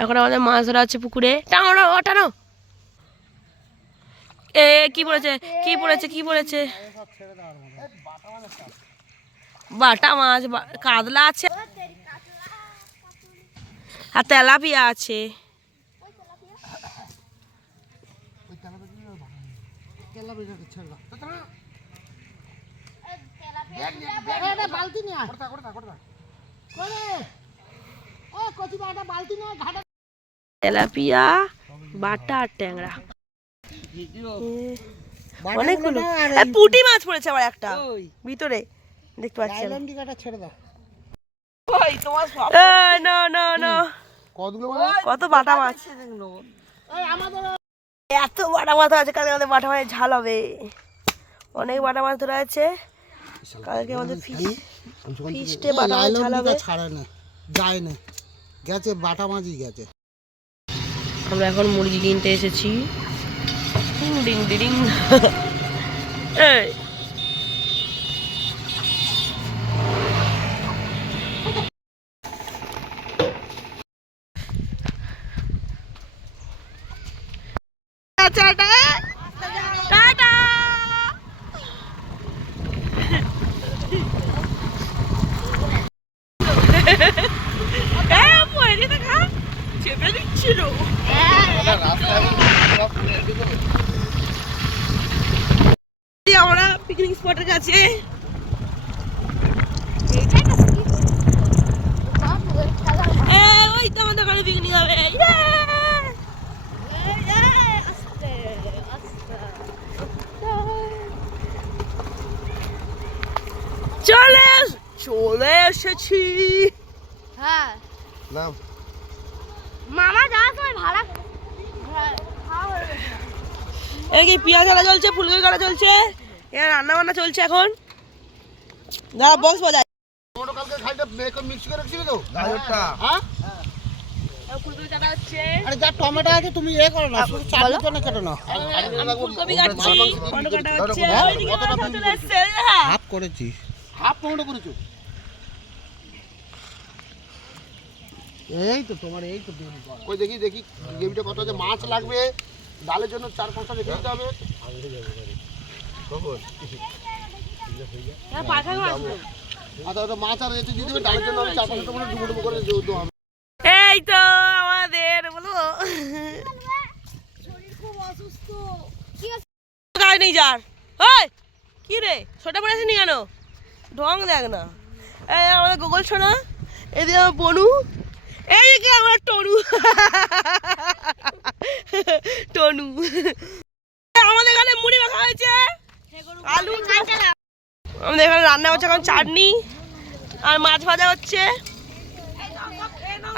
এখন আমাদের মাছ ধরা হচ্ছে পুকুরে। টানো টানো। এ কি পড়েছে কি পড়েছে কি পড়েছে? বাটা মাছ, কাতলা আছে আর তেলাপিয়া আছে। তেলাপিয়া, বাটা আর ট্যাংরা অনেকগুলো। পুঁটি মাছ পড়েছে আবার একটা ভিতরে, দেখতে পাচ্ছেন। কত বাটা মাছ, এত বাটা মাছ আছে। কালকে আমাদের বাটা মাছের ঝাল হবে। অনেক বাটা মাছ ধরা আছে কালকে আমাদের ফিস্টে। বাটা মাছ ঝাল হবে। যায় না, গেছে বাটা মাছই গেছে। আমরা এখন মুরগি কিনতে এসেছি। Ding ding ding. এই টাটা টাটা। চেপে দিচ্ছিল। আমরা পিকনিক স্পটের কাছে। ওই তো আমাদের ওখানে পিকনিক হবে। চলে এসেছি। হ্যাঁ নাম মামা যাওয়ার সময় ভাড়া এদিকে পেঁয়াজ কাটা চলছে, ফুলকপি কাটা চলছে, এখানে রান্না বান্না চলছে এখন। যারা বক্স বাজায় কালকে খাইটা মিক্স করে রেখেছিলে তো গাজরটা। হ্যাঁ ফুলকপি কাটা হচ্ছে। আরে যা টমেটো আছে তুমি এ করো না, শুধু চাটনি জন্য কেটে নাও। ফুলকপি কাটছি, টমেটো কাটা হচ্ছে। ওইদিকে কতটা মাছ পিস চলে এসেছে। হাফ করেছি, হাফ টমেটো করেছো। এই তো তোমার এই তো ওই দেখি দেখি গেমটা কত আছে। মাছ লাগবে ডালের জন্য 4-5টা রেখে দিতে হবে। আচ্ছা ওটা মাছ আর এতে দিয়ে দেবে। ডালের জন্য আমি 4-5টা টমেটো ডুবো ডুবো করে দেবো আমি। এই তো আমাদের বলো শরীর খুব অসুস্থ। কি গায়ে নেই যার। ওই কি রে ছোটা পড়ে আসেনি কেন? ঢং দেখ না। এই আমাদের গোগল সোনা, এদিকে আমার বনু, এইদিকে আমার টনু। টনু আমাদের এখানে মুড়ি মাখা হয়েছে, আলু। আমাদের এখানে রান্না হচ্ছে এখন চাটনি আর মাছ ভাজা হচ্ছে।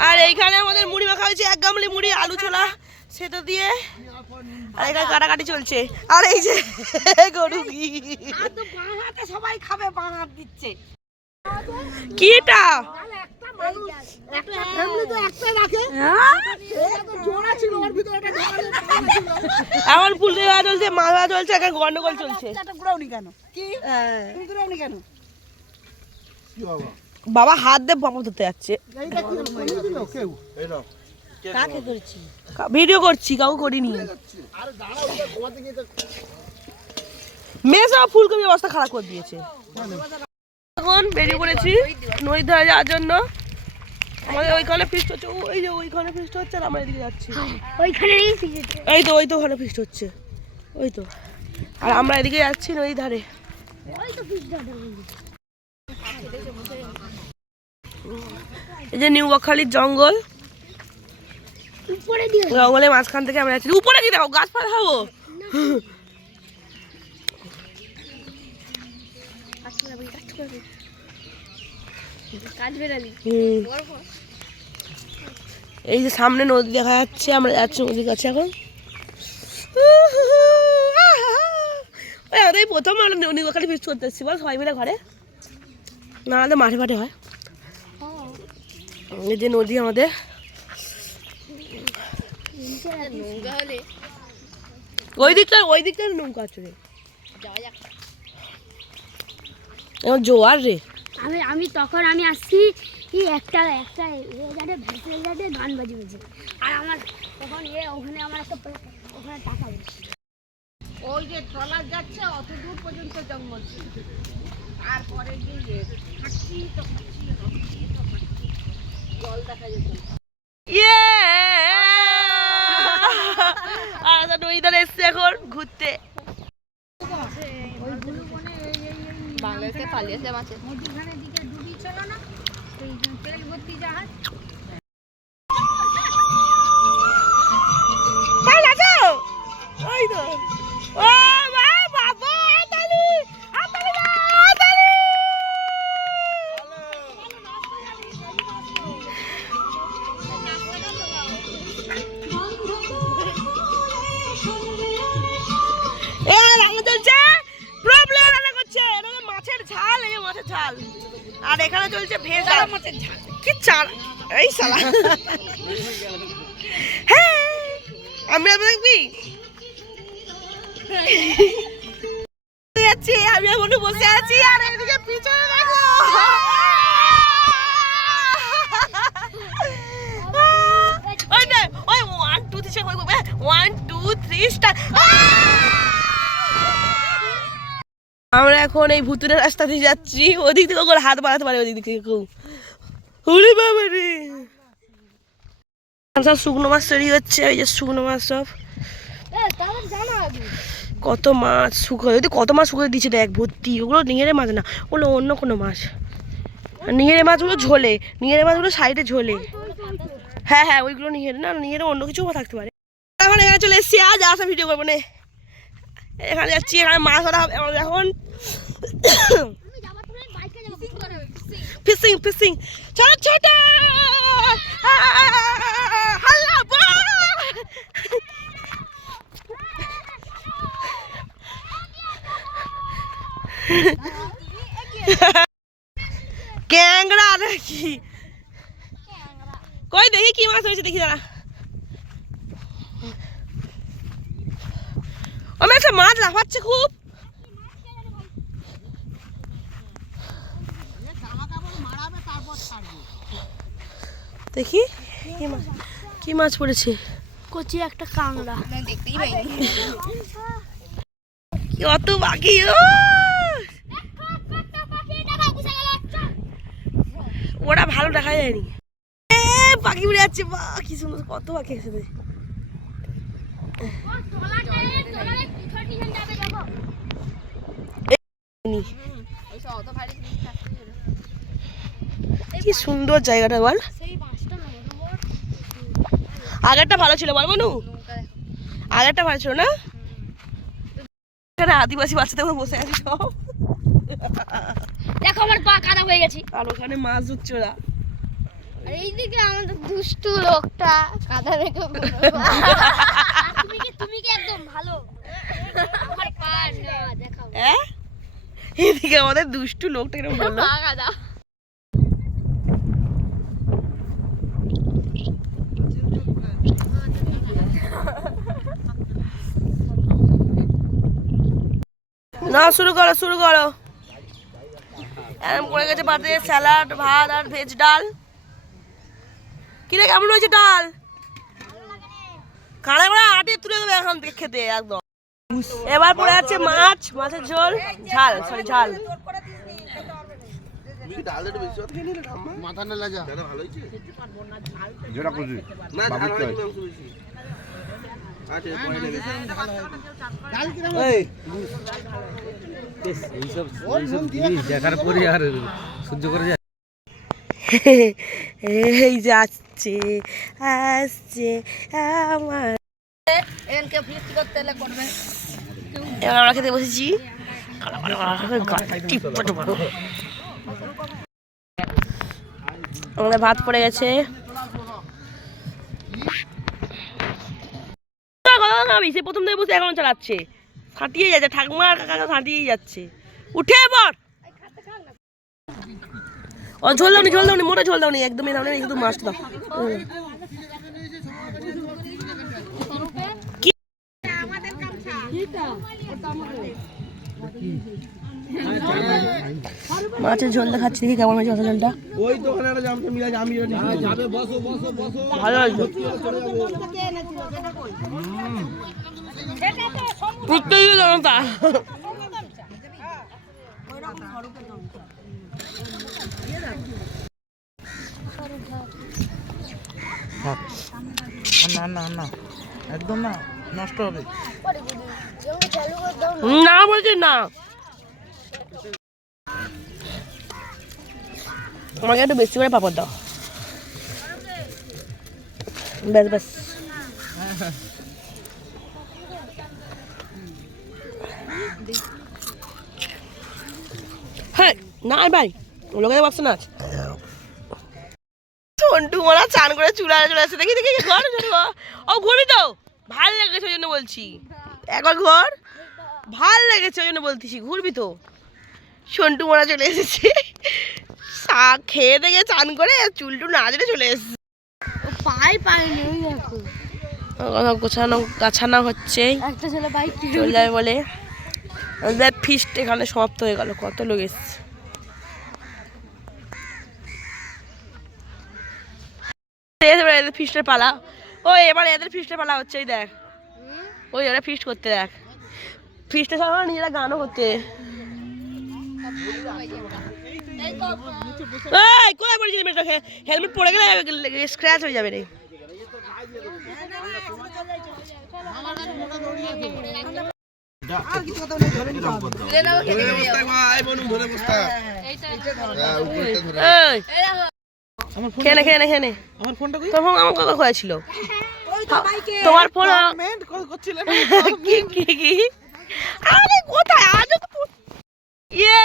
আর এইখানে আমাদের মুড়ি মাখা হয়েছে, এক গামলি মুড়ি, আলু ছোলা সেটা দিয়ে। আর এখানে কাটাকাটি চলছে। আর এই যে গরু সবাই খাবে, বাঁ হাত দিচ্ছে। কি এটা? এখন ফুলকপি ভাজা চলছে, মাছ ভাজা চলছে, এখন গন্ডগোল চলছে। বাবা হাত দিয়ে বাবা ধরতে যাচ্ছে। ভিডিও করছি, কাউকে করিনি। মেয়ে সব ফুলকপি অবস্থা খারাপ করে দিয়েছে। এখন বেরিয়ে পড়েছি নদীর ধারে যাওয়ার জন্য। আমাদের ওইখানে ফিস্ট হচ্ছে, ওই যে ওইখানে ফিস্ট হচ্ছে, আর আমরা এদিকে যাচ্ছি। এই তো ওখানে ফিস্ট হচ্ছে, ওই তো। আর আমরা এদিকে যাচ্ছি নদীর ধারে। এই যে নিউ বকখালির জঙ্গল, জঙ্গলের মাঝখান থেকে আমরা যাচ্ছি। উপরে কি দেখো, গাছপালা খাবো। এই যে সামনে নদী দেখা যাচ্ছে, আমরা যাচ্ছি নদীর কাছে এখন। ওই আমাদের প্রথম আমরা নিউ বকখালি ফিস্ট করতে এসেছি বল, সবাই মিলে ঘরে, না হলে মাঠে মাঠে হয়। এই যে নদী আমাদের। ওই দিকটা নৌকা আছে রে, এখন জোয়ার রে। আমি তখন আসছি একটা গান বাজিয়েছে আর আমার তখন ওখানে আমার ওখানে টাকা বলছে ওই যে ট্রলার যাচ্ছে অত দূর পর্যন্ত জঙ্গল ছিল তারপরে গিয়ে হাঁটছি তো জল দেখা যেত ইয়ে আর নইদার এসছে এখন ঘুরতে। বাংলাদেশে পালিয়েছে মাছে মধ্যখানের দিকে ডুবি ছিল না ওই তেল ভর্তি জাহাজ ওই তো ও বাবা আতালি আতালি আতালি এ রান্না চলছে প্রবলেম রান্না করছে এটা মাছের ঝাল এই মাছের ঝাল আর এখানে চলছে ভেজ ডাল মাছের ঝাল কি চাল এই শালা হ্যাঁ আমি আর দেখবি আমি এখনো বসে আছি আর এদিকে পিছনে দেখো ওই না ওই 1 2 3 কই কই 1 2 3 স্টার্ট আমরা এখন এই ভুতুরে রাস্তা দিয়ে যাচ্ছি ওদিক থেকে ওর হাত বাড়াতে পারে ওদিক থেকে কেউ ওরে বাবা রে সব শুকনো মাছ তৈরি হচ্ছে ওই যে শুকনো মাছ সব কত মাছ শুকো যদি কত মাছ শুকিয়ে দিচ্ছে দেখ ভর্তি ওগুলো নিংড়ে মাছ না ওগুলো অন্য কোনো মাছ নিংড়ে মাছগুলো ঝোলে নিংড়ে মাছগুলো সাইডে ঝোলে হ্যাঁ হ্যাঁ ওইগুলো নিংড়ে না নিংড়ে অন্য কিছু থাকতে পারে এখন এখানে চলে এসছি আজ আসা ভিডিও করবো না এখানে যাচ্ছি এখানে মাছ ধরা হবে আমাদের এখন ফিশিং ফিশিং ছোট ছোট হাল্লা ক্যাংড়া নাকি কই দেখি কি মাছ হয়েছে দেখি দাঁড়া আমি একটা মাছ লাফাচ্ছে খুব দেখি কি মাছ পড়েছে কচি একটা কাঁংড়া দেখতেই পাইনি কত বাকি ওরা ভালো দেখা যায়নি পাখি উড়ে যাচ্ছে বা কি সুন্দর কত পাখি আছে কি সুন্দর জায়গাটা বল আগেরটা ভালো ছিল বল বনু আগেরটা ভালো ছিল না এখানে আদিবাসী বাচ্চাদের বসে আছি সব দেখো আমার পা কাদা হয়ে গেছে আর ওখানে মাছ ধরছে ওরা আর এইদিকে আমাদের দুষ্টু লোকটা কাদা রেখে তুমি কি একদম ভালো আমার পা না দেখাও হ্যাঁ এদিকে আমাদের দুষ্টু লোকটা এরকম বললো পা কাদা না শুরু করো এরকম পড়ে গেছে পাতে স্যালাড ভাত আর ভেজ ডাল কিরে কেমন হয়েছে ডাল কানে করে আটে তুলে দেবে এখান থেকে খেতে একদম এবার পড়ে আছে মাছের ঝোল ঝাল মাথা নেলা যা যেটা খুশি বাবুর দেখার পরে আর সহ্য করে যায় এই যাচ্ছে আসছে আমার এবার আমরা খেতে বসেছি আমাদের ভাত পড়ে গেছে সে প্রথম থেকে বসে এখন চালাচ্ছে ছাটিয়ে যাচ্ছে ঠাকুমা আর কাকা ছাটিয়েই যাচ্ছে উঠে পর ও ঝোল দাওনি মোটা ঝোল দাওনি একদমই দাওনি একদম মাছ দাও মাছের ঝোলটা খাচ্ছি, দেখি কেমন হয়েছে মাছের ঝোলটা। ওই তো ওখানে একটা জামটা মিলে আমি যাবে বসো বসো বসো ভালো হয়েছে। প্রত্যেক জনতা না না না একদম না, নষ্ট হবে। না বলছি না, আমাকে একটু বেশি করে পাপড় দাও। ব্যাস ব্যাস, হ্যাঁ না ভাই, লোকেদের বক্স না। সন্টু মোরা চান করে চুলা চলে আসছে, দেখি দেখি ঘর ও ঘুরবি তো, ভাল লেগেছে ওই জন্য বলছি। একবার ঘর ভাল লেগেছে ওই জন্য বলতেছি, ঘুরবি তো। সন্টু মোরা চলে এসেছে, শাক খেয়ে দেখে চান করে চুল টুল না জেলে চলে এসেছে। গোছানো গাছানো হচ্ছে, চলে যাবে বলে। আমাদের ফিস্ট এখানে সমাপ্ত হয়ে গেল। কত লোক এসছে, এদের ফিস্টের পালা। ওই এবার এদের ফিস্টের পালা হচ্ছে, এই দেখ ওই ওরা ফিস্ট করতে, দেখ ফিস্টের সময় নিজেরা গানও করতে। এই কোথায় পড়েছিলি মেয়েটাকে? হেলমেট পরে গেলে স্ক্র্যাচ হয়ে যাবে রে। খেয়ে নে খেয়ে নে খেয়ে নে। আমার ফোনটা কই? তোর ফোন আমার কাকা খোয়া ছিল। তোমার ফোন করছিলেন কি কি কি? আরে কোথায় আজ তো ইয়ে